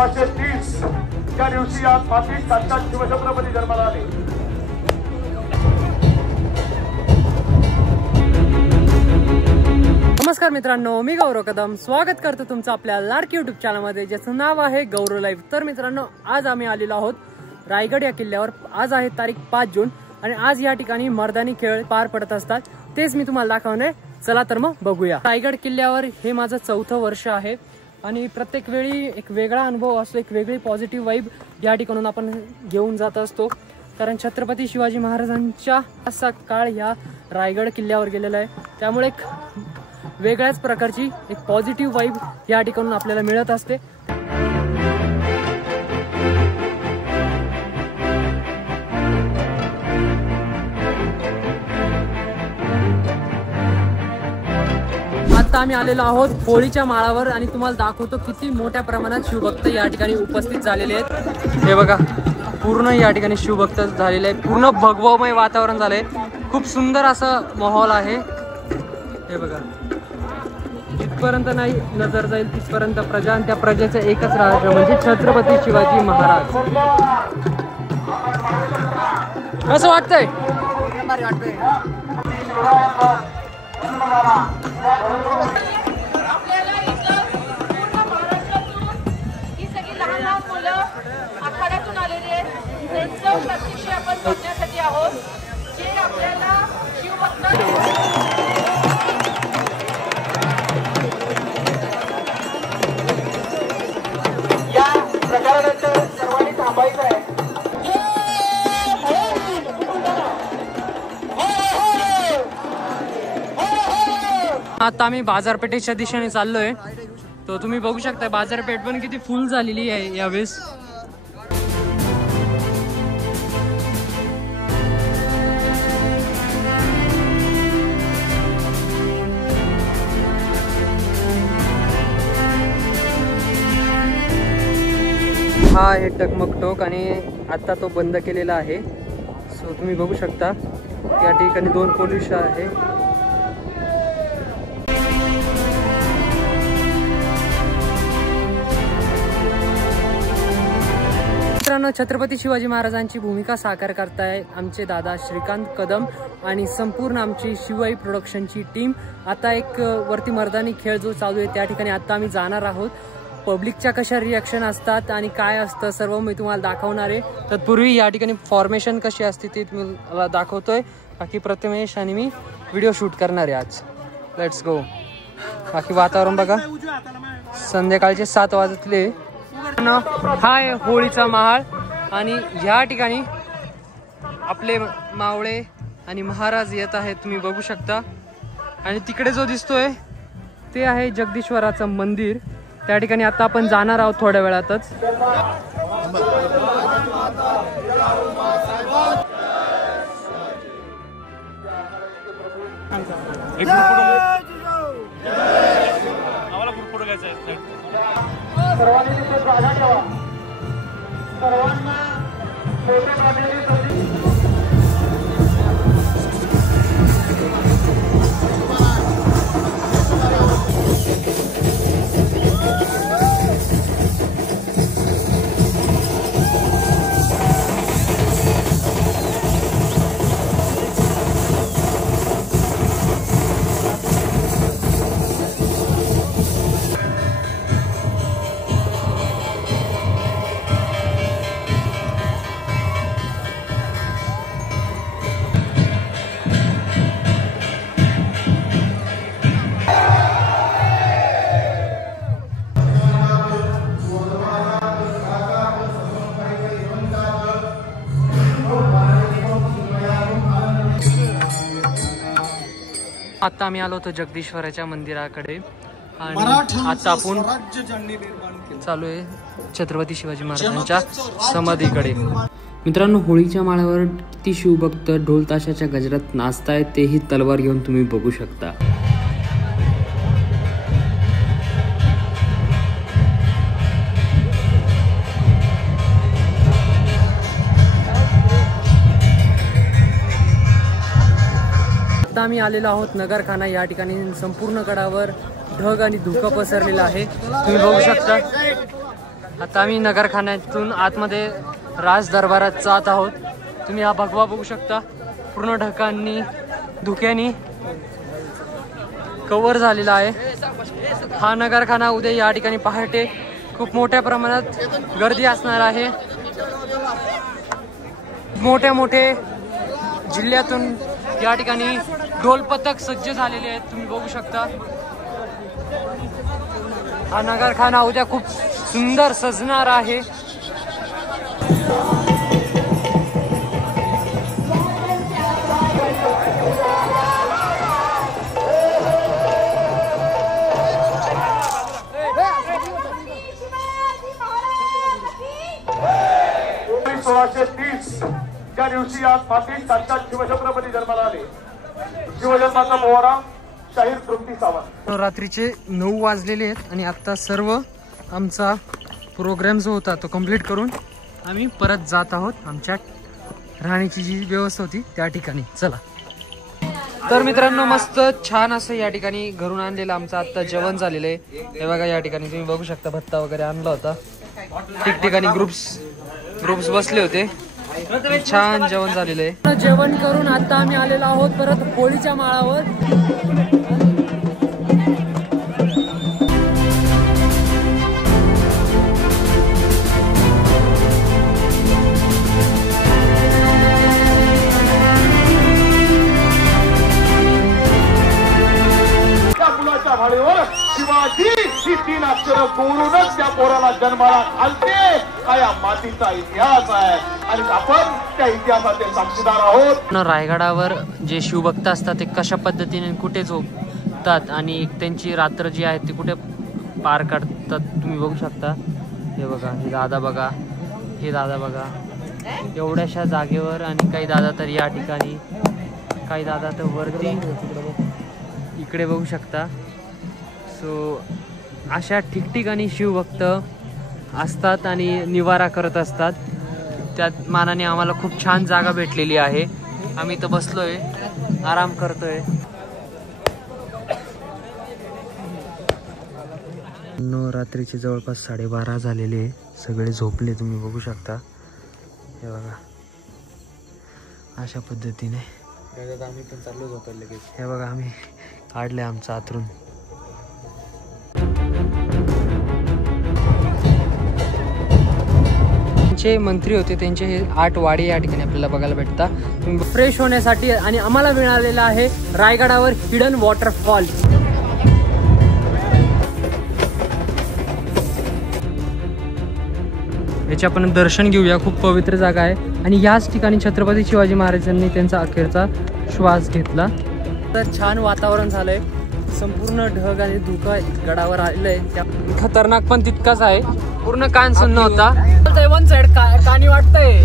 1630 त्या दिवशी आज मातीत साक्षात शिवछत्रपती जन्माला आले। नमस्कार मित्रांनो, मी गौरव कदम स्वागत करतो तुमचं आपल्या लाडकी यूट्यूब चॅनलमध्ये, ज्याचं नाव आहे गौरव लाईव्ह। तर मित्रांनो, आज आम्ही आलेलो आहोत रायगड या किल्ल्यावर। आज आहे तारीख 5 जून आणि आज या ठिकाणी मर्दानी खेळ पार पडत असतात, तेच मी तुम्हाला दाखवणे। चला तर मग बघूया। रायगड किल्ल्यावर हे माझं 4थं वर्ष आहे आणि प्रत्येक वेळी एक वेगळा अनुभव असतो, एक वेगळी पॉझिटिव्ह वाइब या ठिकाणून आपण घेऊन जात असतो। कारण छत्रपती शिवाजी महाराजांच्या असा काळ ह्या रायगड किल्ल्यावर गेलेला आहे, त्यामुळे एक वेगळ्याच प्रकारची एक पॉझिटिव्ह वाइब या ठिकाणून आपल्याला मिळत असते। आता आम्ही आलेलो आहोत होळीच्या माळावर आणि तुम्हाला दाखवतो किती मोठ्या प्रमाणात शिवभक्त या ठिकाणी उपस्थित झालेले आहेत। हे बघा, पूर्ण या ठिकाणी शिवभक्त झालेले आहेत, पूर्ण भगवमय वातावरण झालंय, खूप सुंदर असं माहोल आहे। हे बघा, जिथपर्यंत नाही नजर जाईल तिथपर्यंत प्रजा आणि त्या प्रजेचं एकच राष्ट्र म्हणजे छत्रपती शिवाजी महाराज। कसं वाटतंय? आपल्याला इथं पूर्ण महाराष्ट्रातून ही सगळी लहान लहान मुलं आखाड्यातून आलेली आहेत, त्यांचं प्रत्यक्ष आपण बघण्यासाठी आहोत, जे आपल्याला शिवभक्त या प्रकारानंतर सर्वांनी थांबायचं आहे। आता आम्ही बाजारपेठेच्या दिशेने चाललोय, तो तुम्ही बघू शकता बाजारपेठ पण किती फुल झालेली आहे यावेळेस। हा आहे टकमक आणि आता तो बंद केलेला आहे। सो तुम्ही बघू शकता या ठिकाणी 2 पोलीस आहे। मित्रांनो, छत्रपती शिवाजी महाराजांची भूमिका साकार करताय आमचे दादा श्रीकांत कदम आणि संपूर्ण आमची शिवाई प्रोडक्शनची टीम। आता एक वरती मर्दानी खेळ जो चालू आहे त्या ठिकाणी आता आम्ही जाणार आहोत। पब्लिकच्या कशा रिॲक्शन असतात आणि काय असतं सर्व मी तुम्हाला दाखवणार आहे। तत्पूर्वी या ठिकाणी फॉर्मेशन कशी असते ते तुम्हाला दाखवतोय। बाकी प्रथमेश आणि मी व्हिडिओ शूट करणार आहे आज। Let's go. बाकी वातावरण बघा, संध्याकाळचे 7 वाजले। हा आहे होळीचा महाल आणि या ठिकाणी आपले मावळे आणि महाराज येत आहेत, तुम्ही बघू शकता। आणि तिकडे जो दिसतोय ते आहे जगदीश्वराचं मंदिर, त्या ठिकाणी आता आपण जाणार आहोत थोड्या वेळातच। सर्वांनी तिथे जागा ठेवा, सर्वांना फोटो काढण्याची संधी। आता आम्ही आलो होतो जगदीश्वराच्या मंदिराकडे आणि आता आपण चालू आहे छत्रपती शिवाजी महाराजांच्या समाधीकडे। मित्रांनो, होळीच्या माळावर किती शिवभक्त ढोल ताशाच्या गजरात नाचतायत तेही तलवार घेऊन तुम्ही बघू शकता। आता आम्ही आलेलो आहोत नगरखाना या ठिकाणी। संपूर्ण गडावर ढग आणि धुकं पसरलेलं आहे, तुम्ही बघू शकता। आता आम्ही नगरखान्यातून आतमध्ये राज दरबारात जात आहोत. तुम्ही हा भगवा बघू शकता, पूर्ण ढगांनी धुक्यानी कव्हर झालेला आहे. हा नगरखाना उद्या या ठिकाणी पहाटे खूप मोठ्या प्रमाणात गर्दी असणार आहे. मोठे जिल्ह्यातून या ठिकाणी ढोल पथक सज्ज झालेले आहेत. तुम्ही बघू शकता हा नगरखाना उद्या खूप सुंदर सजणार आहे. त्या दिवशी आज मातीत साक्षात शिवछत्रपती जन्माला आले. शिवजन्माचा मोहरा शाहीर तृप्ती सावंत. रात्रीचे 9 वाजलेले आहेत आणि आता सर्व आमचा प्रोग्राम जो होता तो कंप्लीट करून आम्ही परत जात आहोत आमच्या राहण्याची जी व्यवस्था होती त्या ठिकाणी. चला तर मित्रांनो, मस्त छान असं या ठिकाणी घरून आणलेलं आमचं आता जेवण झालेलं आहे. हे बघा या ठिकाणी तुम्ही बघू शकता भत्ता वगैरे आणला होता. ठिकठिकाणी ग्रुप्स बसले होते. छान जेवण झालेलं आहे. जेवण करून आता आम्ही आलेलो आहोत परत होळीच्या माळावर. शिवाजी ही 3 अक्षरं कोरूनच त्या पोराला जन्माला घालते. हा या मातीचा इतिहास आहे आणि आपण त्या इतिहासाचे साक्षीदार आहोत. रायगडावर जे शिवभक्त असतात ते कशा पद्धतीने कुठे झोपतात आणि त्यांची रात्र जी आहे ती कुठे पार करतात तुम्ही बघू शकता. हे बघा, हे दादा बघा, हे दादा बघा, एवढ्याशा जागेवर. आणि काही दादा तर या ठिकाणी, काही दादा तर वरती इकडे बघू शकता. सो अशा ठिकठिकाणी शिवभक्त असतात आणि निवारा करत असतात. त्यात मानाने आम्हाला खूप छान जागा भेटलेली आहे. आम्ही इथं बसलोय, आराम करतोय. रात्रीचे जवळपास 12:30 झालेले, सगळे झोपले तुम्ही बघू शकता. हे बघा अशा पद्धतीने आम्ही पण चाललो झोपायला लगेच. हे बघा आम्ही काढले आमचं आतरून. जे मंत्री होते त्यांचे हे 8 वाडे या ठिकाणी आपल्याला बघायला भेटतात फ्रेश होण्यासाठी. आणि आम्हाला मिळालेला आहे रायगडावर हिडन वॉटरफॉल. याचे आपण दर्शन घेऊया. खूप पवित्र जागा आहे आणि याच ठिकाणी छत्रपती शिवाजी महाराजांनी त्यांचा अखेरचा श्वास घेतला. तर छान वातावरण झालंय. संपूर्ण ढग आणि धुकं गडावर आलेलंय. खतरनाक पण तितकाच आहे. पूर्ण कान सुन्न होता. वन साइड कानी वाटतंय.